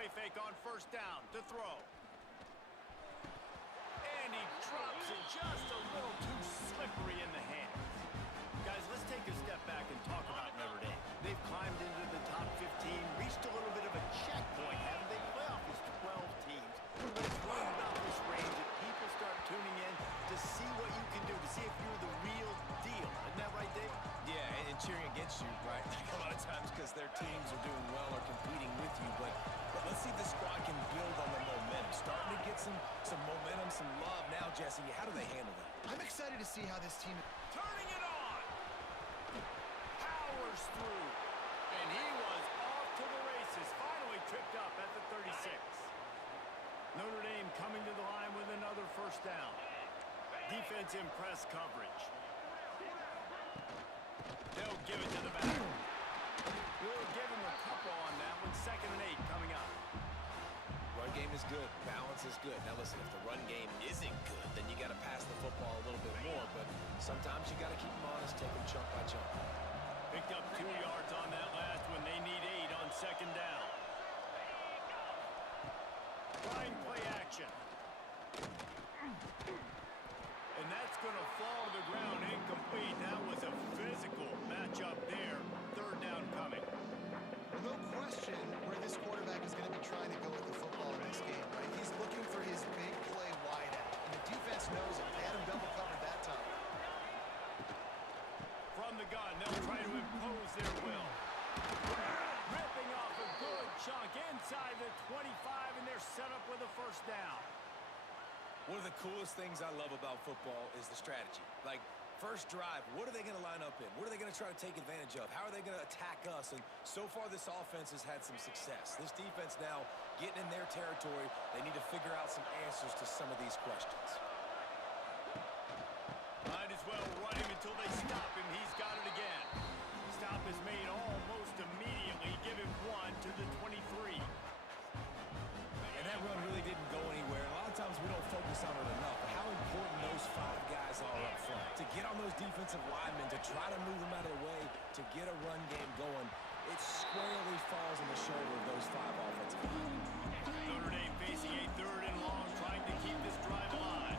play fake on first down to throw. And he drops it just a little too slippery in the hands. Guys, let's take a step back and talk about Notre Dame. They've climbed into the top 15, reached a little bit of a checkpoint, haven't they? Playoff is 12 teams. But it's really about this range that people start tuning in to see what you can do, to see if you're the real deal. Isn't that right, Dave? Yeah, and cheering against you, right? Like a lot of times because their teams are doing well or competing with you. But let's see if this squad can build on the momentum. Starting to get some momentum, some love now, Jesse. How do they handle that? I'm excited to see how this team... Turning it on! Powers through. And he was off to the races. Finally tripped up at the 36. Notre Dame coming to the line with another first down. Defense in press coverage. They'll give it to the back. We'll give him a couple on that one. 2nd and 8 coming up. Run game is good. Balance is good. Now listen, if the run game isn't good, then you got to pass the football a little bit more. But sometimes you got to keep them honest, take them chunk by chunk. Picked up 2 yards on that last one. They need 8 on 2nd down. Fine play action. And that's going to fall to the ground incomplete. That was a physical matchup there. 3rd down coming. No question where this quarterback is going to be trying to go with the football in this game, right? He's looking for his big play wide out. And the defense knows it. They had him double covered that time. From the gun, they'll try to impose their will. Ripping off a good chunk inside the 25, and they're set up with a first down. One of the coolest things I love about football is the strategy. Like, first drive, what are they going to line up in? What are they going to try to take advantage of? How are they going to attack us? And so far, this offense has had some success. This defense now getting in their territory. They need to figure out some answers to some of these questions. Might as well run him until they stop him. He's got it again. Stop is made almost immediately. Give him 1 to the 23. And that run really didn't go anywhere. A lot of times we don't focus on it enough. But how important those 5 guys are up front. To get on those defensive linemen, to try to move them out of the way, to get a run game going, it squarely falls on the shoulder of those 5 offensive linemen. Notre Dame facing a 3rd and long, trying to keep this drive alive.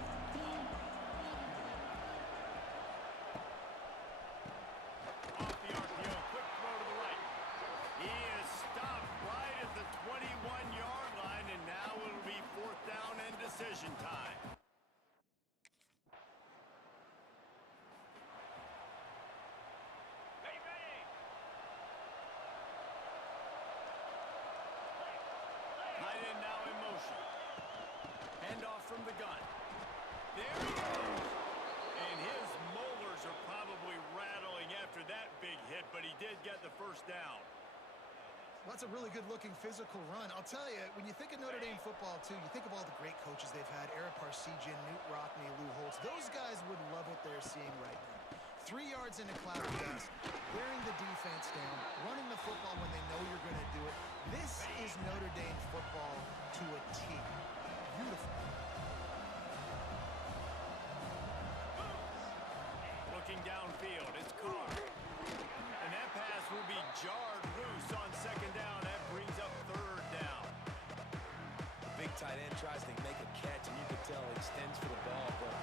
Off the RPO, quick throw to the right. He is stopped right at the 21-yard line, and now it'll be 4th down and decision time. Tight end now in motion. Handoff from the gun. There he goes. And his molars are probably rattling after that big hit, but he did get the first down. Well, that's a really good-looking physical run. I'll tell you, when you think of Notre Dame football, too, you think of all the great coaches they've had, Ara Parseghian, Knute Rockne, Lou Holtz. Those guys would love what they're seeing right now. 3 yards into cloud dust, wearing the defense down, running the football when they know you're going to do it. This is Notre Dame football to a T. Beautiful. Looking downfield, it's Carr. And that pass will be jarred loose on 2nd down. That brings up 3rd down. Big tight end tries to make a catch, and you can tell he extends for the ball, but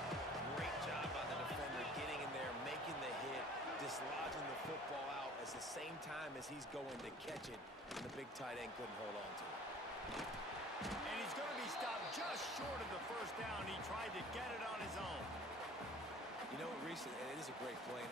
great job by the defender getting in there, making the hit, dislodging the football out at the same time as he's going to catch it, and the big tight end couldn't hold on to it. And he's going to be stopped just short of the first down. He tried to get it on his own. You know what, Reese, it is a great play.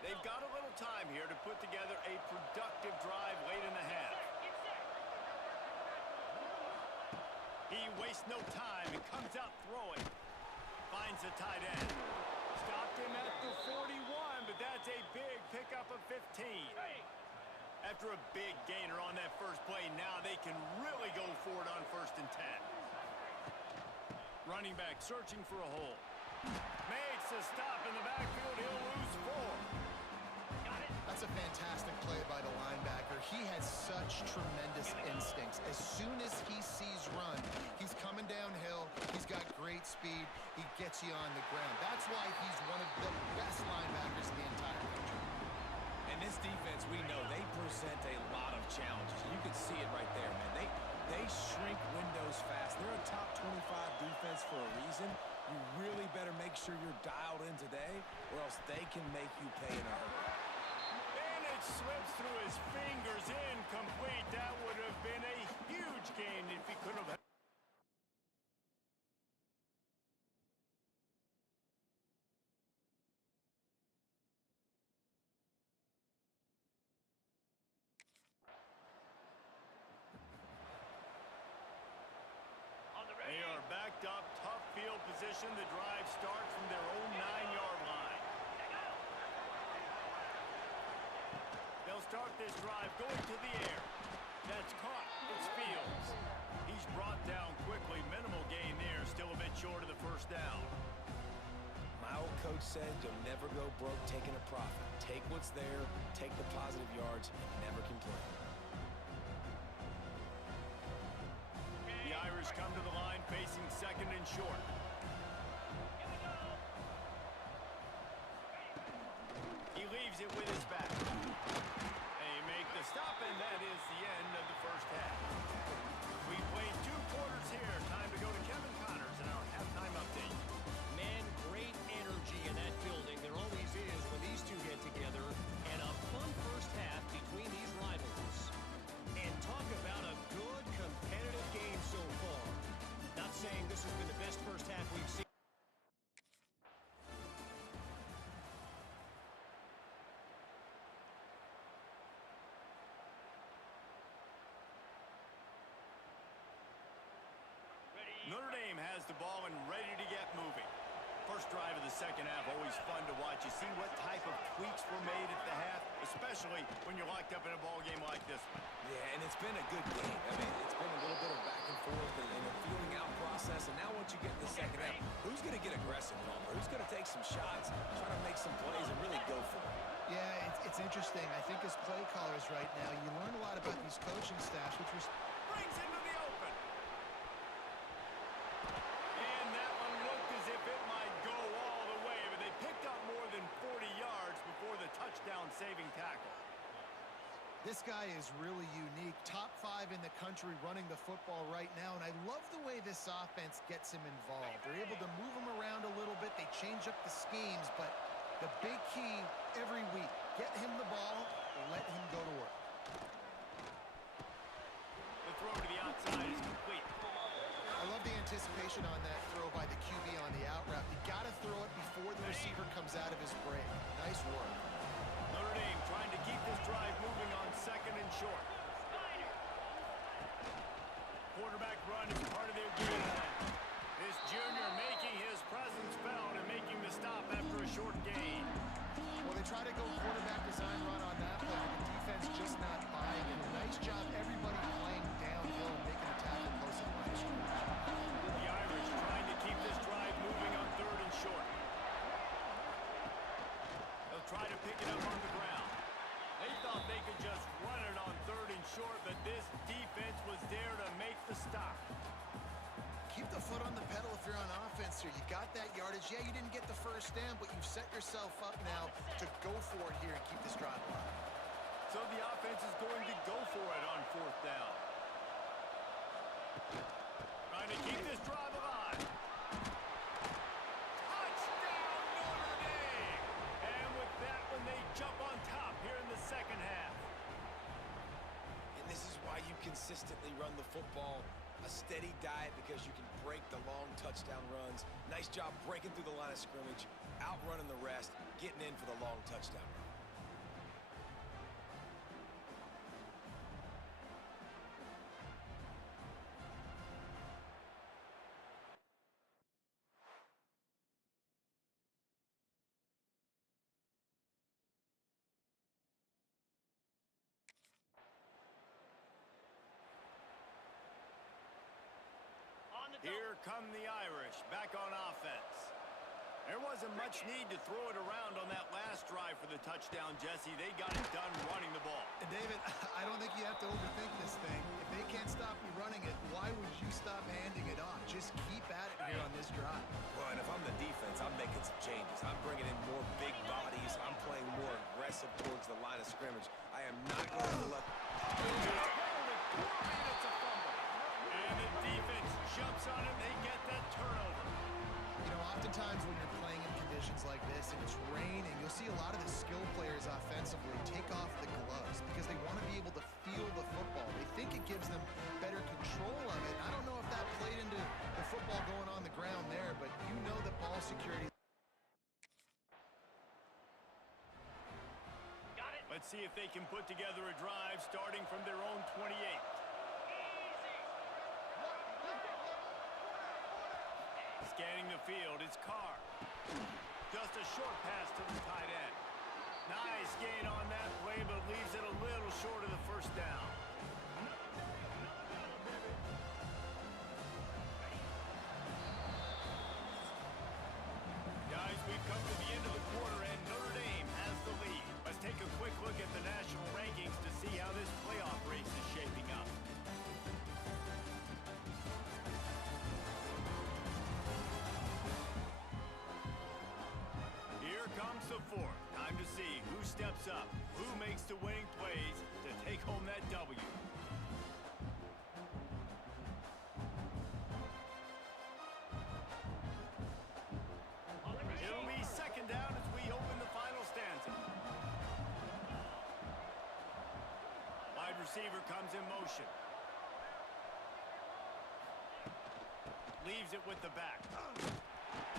They've got a little time here to put together a productive drive late in the half. He wastes no time and comes out throwing. Finds the tight end. Stopped him at the 41, but that's a big pickup of 15. After a big gainer on that first play, now they can really go for it on 1st and 10. Running back searching for a hole. Makes a stop in the backfield. He'll lose 4. That's That's a fantastic play by the linebacker. He has such tremendous instincts. As soon as he sees run, he's coming downhill. He's got great speed. He gets you on the ground. That's why he's one of the best linebackers in the entire country. And this defense, we know, they present a lot of challenges. You can see it right there, man. They shrink windows fast. They're a top 25 defense for a reason. You really better make sure you're dialed in today, or else they can make you pay in a hurry. And it slips through his fingers, incomplete. That would have been a huge gain if he could have. They are backed up, tough field position. The drive starts from their own 9-yard line. They'll start this drive going to the air. That's caught. It's Fields. He's brought down quickly. Minimal gain there. Still a bit short of the first down. My old coach said you'll never go broke taking a profit. Take what's there, take the positive yards, and never complain. The Irish come to the line facing second and short. He leaves it with his back. They make the stop, and that is the end of the first half. We played 2 quarters here. Time to go to Kevin Connors in our halftime update. Man, great energy in that building. There always is when these two get together. And a fun first half between these rivals. And talk about a good competitive game so far. Not saying this has been the best first half we've seen. Notre Dame has the ball and ready to get moving. First drive of the second half, always fun to watch. You see what type of tweaks were made at the half, especially when you're locked up in a ball game like this one. Yeah, and it's been a good game. I mean, it's been a little bit of back and forth and a feeling out process. And now once you get in the second half, who's going to get aggressive, Palmer? Who's going to take some shots, try to make some plays, and really go for it? Yeah, it's interesting. I think as play callers right now, you learn a lot about these coaching staffs, which was Brings into the open. And that one looked as if it might go all the way, but they picked up more than 40 yards before the touchdown-saving tackle. This guy is really unique. Top 5 in the country running the football right now, and I love the way this offense gets him involved. They're able to move him around a little bit. They change up the schemes, but the big key every week, get him the ball, let him go to work. The throw to the outside is complete. I love the anticipation on that throw by the QB on the out route. You got to throw it before the receiver comes out of his break. Nice work. Notre Dame trying to keep this drive moving on second and short. Quarterback run is part of their game plan. This junior making his presence felt and making the stop after a short gain. Well, they try to go quarterback design run on that play, but the defense just not buying it. Nice job, everybody playing downhill and making a tackle close to the line of scrimmage. The Irish trying to keep this drive moving on third and short. They'll try to pick it up on the ground. They thought they could just run it on third and short, but this defense was there to make the stop. Keep the foot on the pedal if you're on offense here. You got that yardage. Yeah, you didn't get the first down, but you've set yourself up now to go for it here and keep this drive alive. So the offense is going to go for it on fourth down. Trying to keep this drive alive. Touchdown, Notre Dame! And with that one, they jump on top here in the second half. And this is why you consistently run the football. A steady diet because you can break the long touchdown runs. Nice job breaking through the line of scrimmage, outrunning the rest, getting in for the long touchdown run. Here come the Irish back on offense. There wasn't much need to throw it around on that last drive for the touchdown, Jesse. They got it done running the ball. And David, I don't think you have to overthink this thing. If they can't stop you running it, why would you stop handing it off? Just keep at it here on this drive. Well, and if I'm the defense, I'm making some changes. I'm bringing in more big bodies. I'm playing more aggressive towards the line of scrimmage. I am not going to let... It's a fumble. And the defense jumps on it. They get that turnover. You know, oftentimes when you're playing in conditions like this and it's raining, you'll see a lot of the skill players offensively take off the gloves because they want to be able to feel the football. They think it gives them better control of it. I don't know if that played into the football going on the ground there, but you know that ball security. Let's see if they can put together a drive starting from their own 28. Scanning the field, it's Carr. Just a short pass to the tight end. Nice gain on that play, but leaves it a little short of the first down. Guys, we've come to the end of the quarter, and Notre Dame has the lead. Let's take a quick look at the national rankings to see how this playoff race is shaping up. Here comes the fourth. Time to see who steps up, who makes the winning plays to take home that W. It'll be second down as we open the final stanza. Wide receiver comes in motion. Leaves it with the back.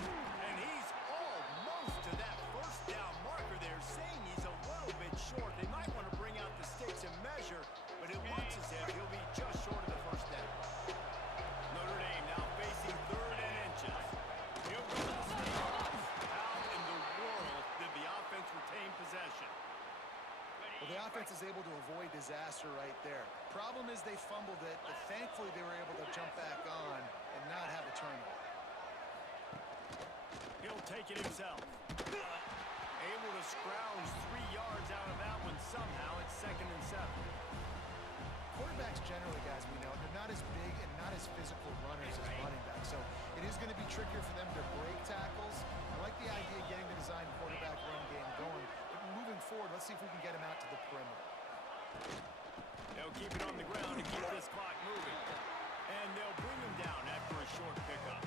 And he's almost to that first down marker there, saying he's a little bit short. They might want to bring out the sticks and measure, but it looks as if he'll be just short of the first down. Notre Dame now facing third and inches. He'll go to the snake. How in the world did the offense retain possession? Well, the offense is able to avoid disaster right there. Problem is they fumbled it, but thankfully they were able to jump back on and not have a turnover. He'll take it himself. Able to scrounge 3 yards out of that one somehow. It's 2nd and 7. Quarterbacks generally, guys, we know, they're not as big and not as physical runners as running backs. So it is going to be trickier for them to break tackles. I like the idea of getting the design quarterback run game going. But moving forward, let's see if we can get him out to the perimeter. They'll keep it on the ground to keep this clock moving. And they'll bring him down after a short pickup.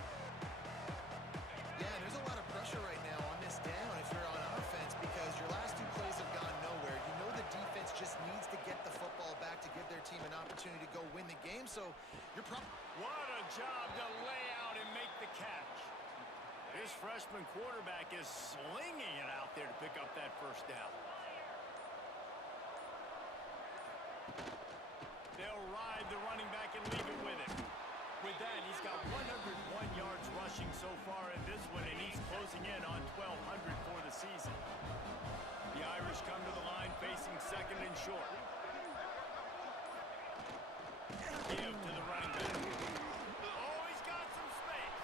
Yeah, there's a lot of pressure right now on this down if you're on offense because your last 2 plays have gone nowhere. You know the defense just needs to get the football back to give their team an opportunity to go win the game, so you're probably... What a job to lay out and make the catch. This freshman quarterback is slinging it out there to pick up that first down. They'll ride the running back and leave it with him. With that, he's got 101 yards rushing so far in this one, and he's closing in on 1,200 for the season. The Irish come to the line facing 2nd and short. Give to the running back. Oh, he's got some space.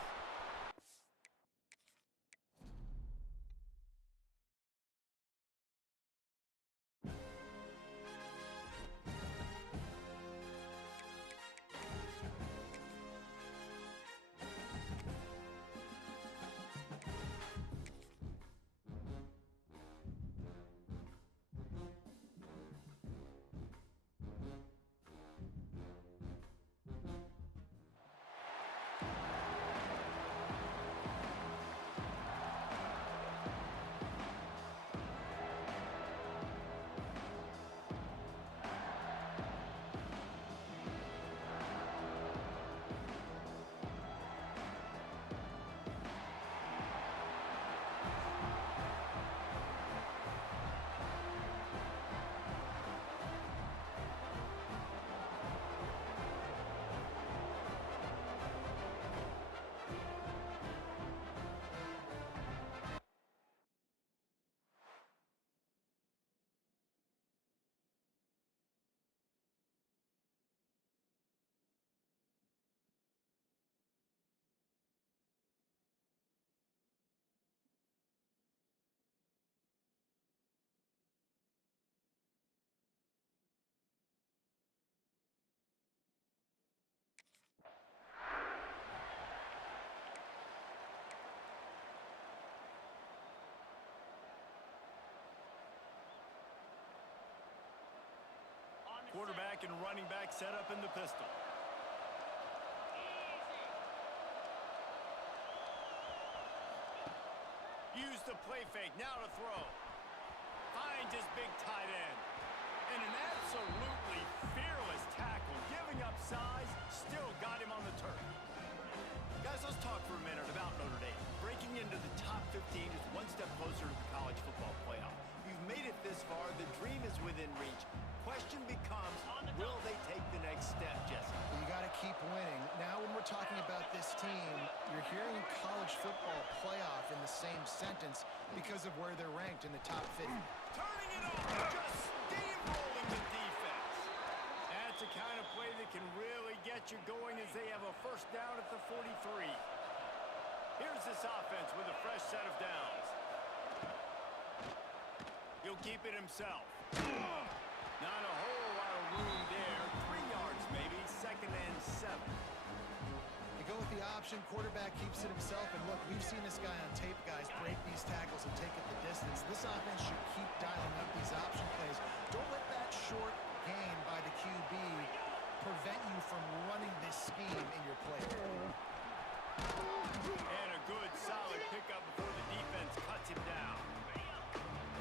quarterback and running back set up in the pistol. Use the play fake, now to throw. Finds his big tight end. And an absolutely fearless tackle, giving up size, still got him on the turf. Guys, let's talk for a minute about Notre Dame. Breaking into the top 15 is one step closer to the college football playoff. You've made it this far, the dream is within reach. Question becomes, will they take the next step, Jesse? You got to keep winning. Now when we're talking about this team, you're hearing college football playoff in the same sentence because of where they're ranked in the top 50. Turning it over, just steamrolling the defense. That's the kind of play that can really get you going as they have a first down at the 43. Here's this offense with a fresh set of downs. He'll keep it himself. Not a whole lot of room there. 3 yards maybe, 2nd and 7. They go with the option, quarterback keeps it himself, and look, we've seen this guy on tape, guys, break these tackles and take it the distance. This offense should keep dialing up these option plays. Don't let that short gain by the QB prevent you from running this scheme in your play. And a good, solid pickup before the defense cuts him down.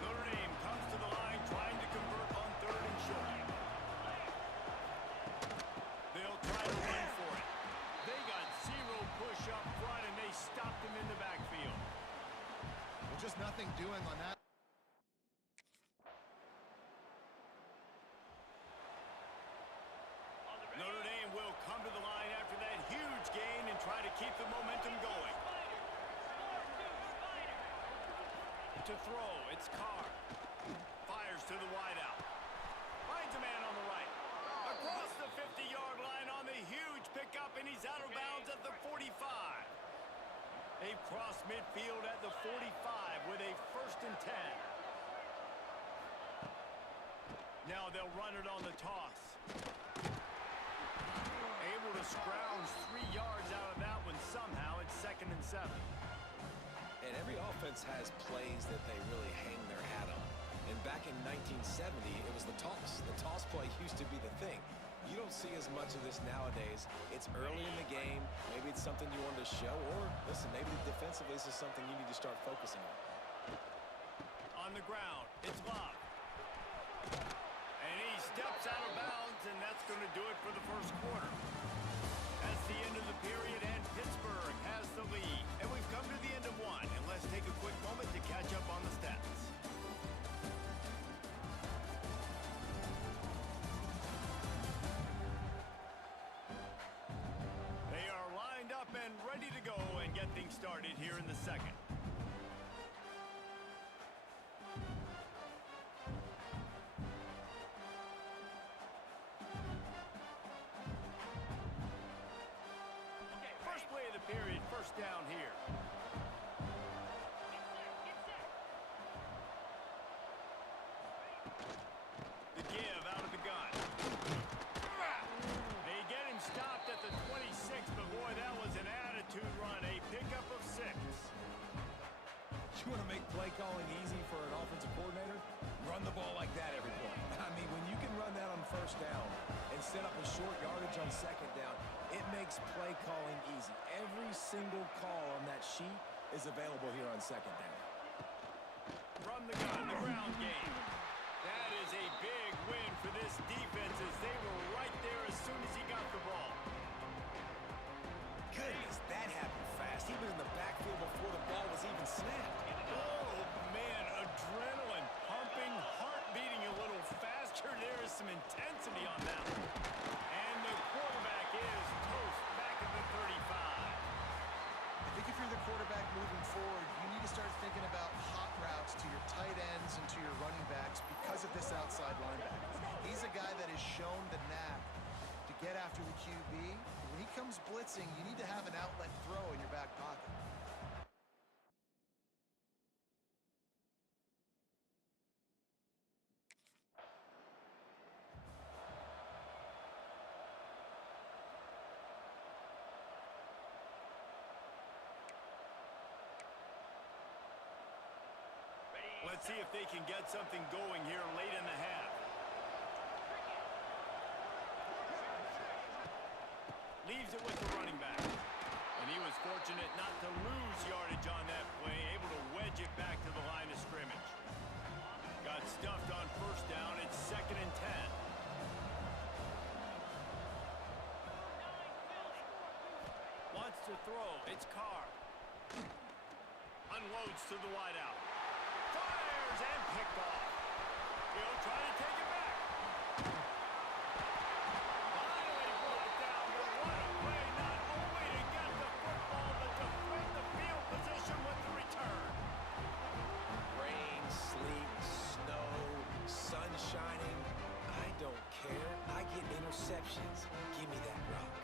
Notre Dame comes to the line trying to convert on 3rd and short. They'll try to run for it. They got 0 push up front, and they stopped him in the backfield. Well, just nothing doing on that. Notre Dame will come to the line after that huge gain and try to keep the momentum going. To throw, it's Carr. Fires to the wideout. Finds a man on the right. Across the 50-yard line on the huge pickup, and he's out of bounds at the 45. They've crossed midfield at the 45 with a 1st and 10. Now they'll run it on the toss. Able to scrounge 3 yards out of that one somehow. It's 2nd and 7. And every offense has plays that they really hang their hat on. And back in 1970, it was the toss. The toss play used to be the thing. You don't see as much of this nowadays. It's early in the game. Maybe it's something you wanted to show. Or, listen, maybe defensively this is something you need to start focusing on. On the ground, it's Love. And he steps out of bounds, and that's going to do it for the first quarter. That's the end of the period, and Pittsburgh has the lead. And we've come to the end of one, and let's take a quick moment to catch up on the stats. They are lined up and ready to go and get things started here in the second. First play of the period, first down here. The give out of the gun. They get him stopped at the 26, but boy, that was an attitude run. A pickup of 6. You want to make play calling easy for an offensive coordinator? Run the ball like that every point. I mean, when you can run that on 1st down and set up a short yardage on 2nd down, it makes play calling easy. Every single call on that sheet is available here on 2nd down. From the gun, the ground game. That is a big win for this defense as they were right there as soon as he got the ball. Goodness, that happened fast. He was in the backfield before the ball was even snapped. Oh, man, adrenaline pumping, heart beating a little faster. There is some intensity on that one. And the quarterback is toast back at the 35. I think if you're the quarterback moving forward, you need to start thinking about hot routes to your tight ends and to your running backs because of this outside linebacker. He's a guy that has shown the knack to get after the QB. When he comes blitzing, you need to have an outlet throw in your back pocket. Let's see if they can get something going here late in the half. leaves it with the running back. And he was fortunate not to lose yardage on that play, able to wedge it back to the line of scrimmage. Got stuffed on first down. It's 2nd and 10. Wants to throw. It's Carr. Unloads to the wideout. Fires and picked off. He'll try to take it back. Finally brought down, but what a play, not only to get the football, but to flip the field position with the return. Rain, sleet, snow, sun shining. I don't care. I get interceptions. Give me that rock.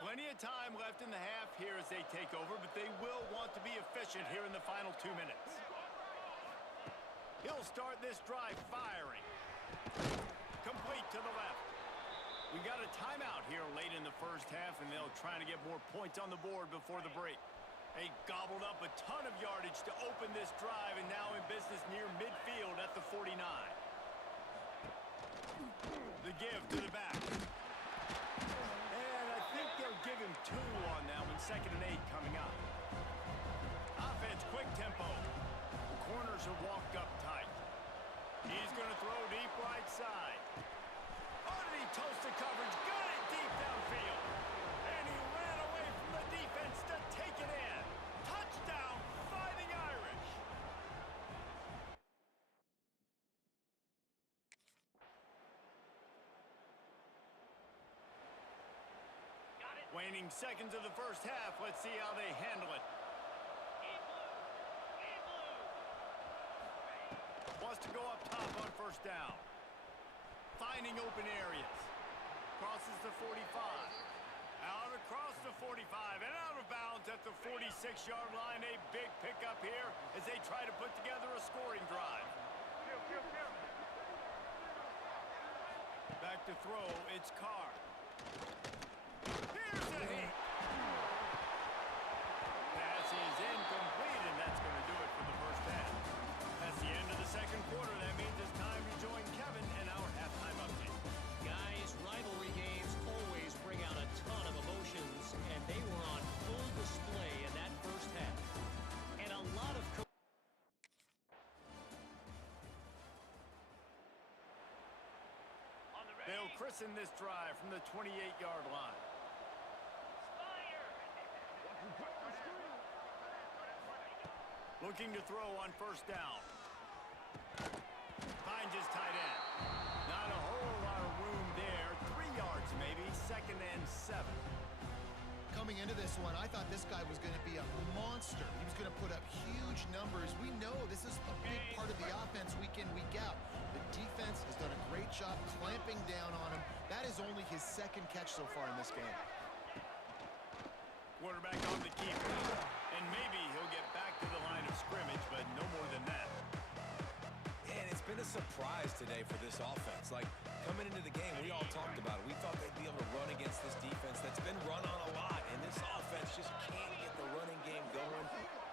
Plenty of time left in the half here as they take over, but they will want to be efficient here in the final 2 minutes. He'll start this drive firing. Complete to the left. We got a timeout here late in the first half, and they'll try to get more points on the board before the break. They gobbled up a ton of yardage to open this drive, and now in business near midfield at the 49. The give to the back. They'll give him 2 on that one. 2nd and 8 coming up. Offense, quick tempo. The corners are walked up tight. He's going to throw deep right side. Underneath toasted coverage. Got it deep downfield. And he ran away from the defense to take it in. Touchdown, Fighting Irish. Waning seconds of the first half. Let's see how they handle it. Wants to go up top on first down. Finding open areas. Crosses the 45. Out across the 45 and out of bounds at the 46-yard line. A big pickup here as they try to put together a scoring drive. Back to throw. It's Carr. Here's a hit. Pass is incomplete, and that's going to do it for the first half. That's the end of the second quarter. That means it's time to join Kevin and our halftime update. Guys, rivalry games always bring out a ton of emotions, and they were on full display in that first half. And a lot of... They'll christen this drive from the 28-yard line. Looking to throw on first down. Finds his tight end. Not a whole lot of room there. 3 yards maybe. 2nd and 7. Coming into this one, I thought this guy was going to be a monster. He was going to put up huge numbers. We know this is a big part of the offense week in, week out. The defense has done a great job clamping down on him. That is only his 2nd catch so far in this game. Quarterback on the keeper. And maybe he'll get back to the line of scrimmage, but no more than that. And it's been a surprise today for this offense. Like, coming into the game, we all talked about it. We thought they'd be able to run against this defense that's been run on a lot, and this offense just can't get the running game going.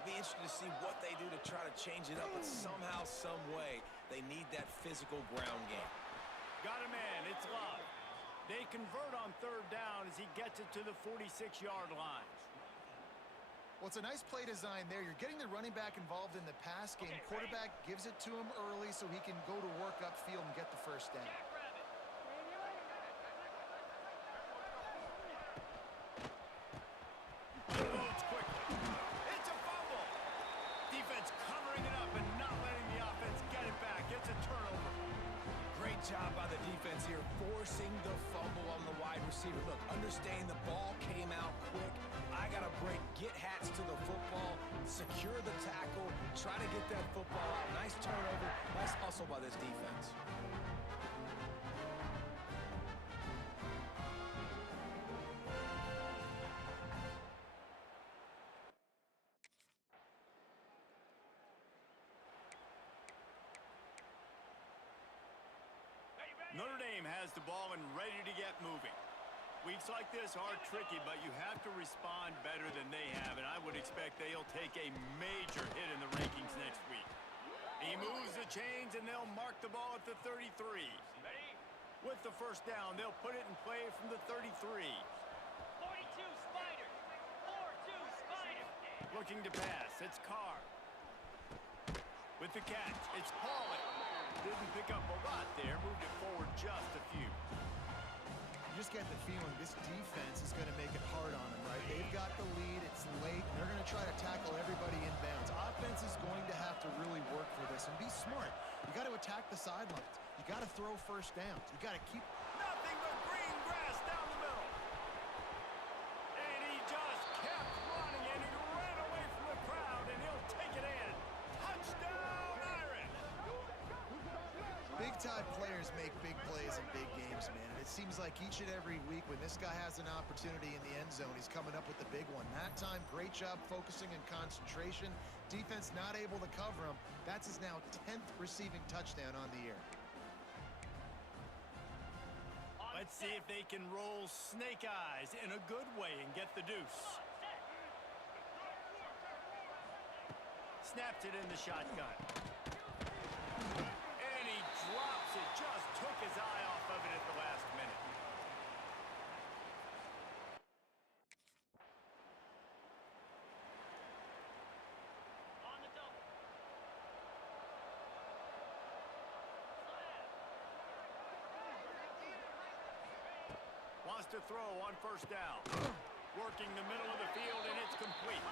Be interested to see what they do to try to change it up, but somehow, some way, they need that physical ground game. Got a man. It's Love. They convert on 3rd down as he gets it to the 46-yard line. Well, it's a nice play design there. You're getting the running back involved in the pass game. Quarterback gives it to him early so he can go to work upfield and get the first down. Unloads quickly. It's a fumble. Defense covering it up and not letting the offense get it back. It's a turnover. Great job by the defense here, forcing the fumble on the wide receiver. Look, understand the ball came out quick. I got to break, get hats to the football, secure the tackle, try try to get that football out. Nice turnover, nice hustle by this defense. Notre Dame has the ball and ready to get moving. Weeks like this are tricky, but you have to respond better than they have, and I would expect they'll take a major hit in the rankings next week. He moves the chains, and they'll mark the ball at the 33. With the first down, they'll put it in play from the 33. 42 Spider. 4-2 Spider. Looking to pass, it's Carr. With the catch, it's Pauley. Didn't pick up a lot there, moved it forward just a few. You just get the feeling this defense is going to make it hard on them, right? They've got the lead, it's late, and they're going to try to tackle everybody inbounds. Offense is going to have to really work for this and be smart. You got to attack the sidelines. You got to throw first downs. You got to keep... Nothing but green grass down the middle. And he just kept running, and he ran away from the crowd, and he'll take it in. Touchdown, Irish! Big-time players make big plays in big games, man. And it seems like each and every week when this guy has an opportunity in the end zone, he's coming up with the big one. That time, great job focusing and concentration. Defense not able to cover him. That's his now 10th receiving touchdown on the year. Let's see if they can roll snake eyes in a good way and get the deuce. Snaps it in the shotgun. And he drops it. Just took his eye off of it at the last minute. On the double. Wants to throw on first down. Working the middle of the field, and it's complete.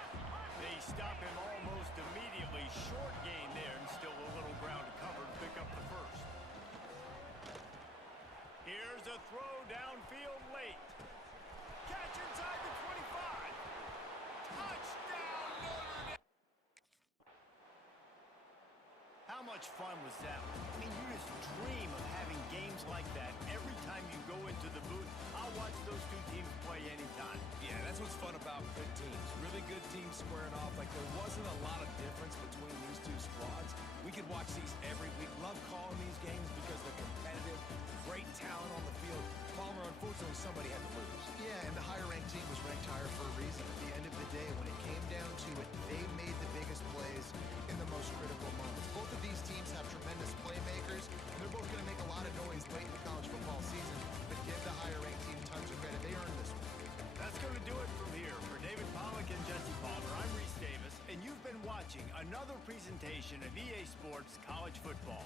They stop him almost immediately. Short gain there, and still a little ground to cover to pick up the first. Here's a throw downfield late. Catch inside the 25. Touchdown, Notre Dame! How much fun was that? I mean, you just dream of having games like that every time you go into the booth. I'll watch those two teams play anytime. Yeah, that's what's fun about good teams. Really good teams squaring off. Like, there wasn't a lot of difference between these two squads. We could watch these every week. Love calling these games because they're competitive. Great talent on the field. Palmer, unfortunately, somebody had to lose. Yeah, and the higher-ranked team was ranked higher for a reason. At the end of the day, when it came down to it, they made the biggest plays in the most critical moments. Both of these teams have tremendous playmakers, and they're both going to make a lot of noise late in the college football season, but give the higher-ranked team tons of credit. They earned this one. That's going to do it from here. For David Pollack and Jesse Palmer, I'm Reese Davis, and you've been watching another presentation of EA Sports College Football.